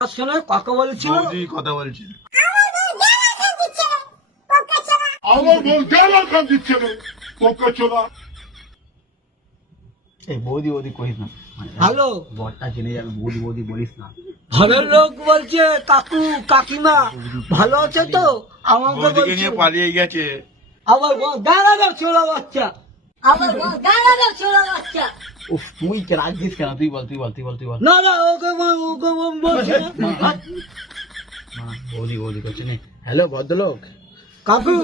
শোনে কাকা বলছিল বৌদি কথা বলছে। আমার বউ জ্বালা খান দিচ্ছে রে পোকা চোরা। এই বৌদি বৌদি করিস না, হ্যালো বরটা জেনে যাবে। বৌদি বৌদি বলিস না। ঘরের লোক বলছে কাকু কাকিমা ভালো আছে তো আমাকে বৌদিকে বলছে নিয়ে পালিয়ে গেছে। আবার দাঁড়া দাও ছোড়া বাচ্চা আবার দাঁড়া দাও ছোড়া বাচ্চা উফ, তুই রাখছিস কেন? তুই বল, তুই বল, তুই বল, তুই বল। না না ওকে বলছি না। বৌদি বৌদি করছে না। হ্যালো ভদ্রলোক। কাকু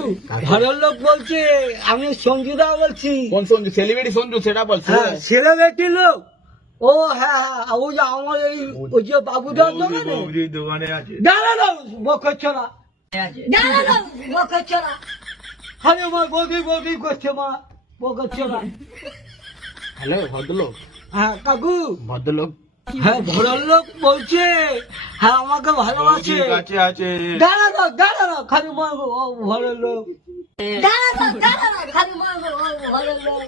ঘরের লোক বলছে আমি সঞ্জুদা বলছি। কোন সঞ্জু? সেলিব্রিটি সঞ্জু, সেটা বল। হ্যাঁ ছেলেবেটি লোক। ও হ্যাঁ হ্যাঁ ওই যে আমার ওই যে বাবুদার দোকানে বৌদির দোকানে আছে। দাঁড়া দাও বকর ছোড়া দাঁড়া দাও বকর ছোড়া। আরে আমার বৌদি বৌদি করছে মা বকর ছোড়া। হ্যালো ভদ্রলোক। হ্যাঁ কাকু ভদ্রলোক হ্যাঁ ঘরের লোক বলছে হ্যাঁ আমাকে ভালোবাসে। বৌদির কাছে আছে। দাঁড়া দাও খালি মারবো ও ঘরের লোক। দাঁড়া দাও খালি মারবো ও ঘরের লোক।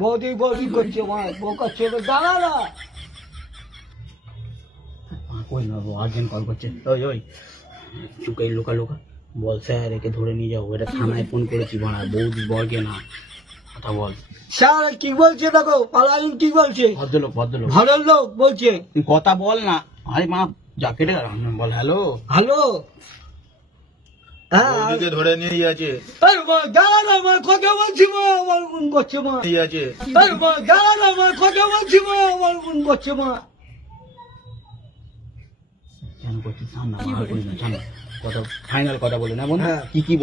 বৌদি বৌদি করছে মা বকর ছোড়া দাঁড়া না। কই না, আর্জেন্ট কল করছে। ওই ওই চুকাই লোকা লোকা বল, স্যার একে ধরে নিয়ে যাও। এটা থানায় ফোন করেছি ভাড়া, বৌদি বলকে না। কথা বল। স্যার কি বলছে দেখো পালাইন কি বলছে। ভদ্রলোক ভদ্রলোক ঘরের লোক বলছে তুই কথা বল না। আরে মা জ্যাকেটে বল। হ্যালো হ্যালো হ্যাঁ বৌদিকে ধরে নিয়ে গেছে। আরে মা দাঁড়া না আমার কথা বলছি মা আমার গুণ করছে মা। নিয়ে গেছে। আরে মা দাঁড়া না আমার কথা বলছি মা আমার গুণ করছে মা। কেন করছিস? সামনে কথা ফাইনাল কথা বলে না বন্ধু। হ্যাঁ। কি কি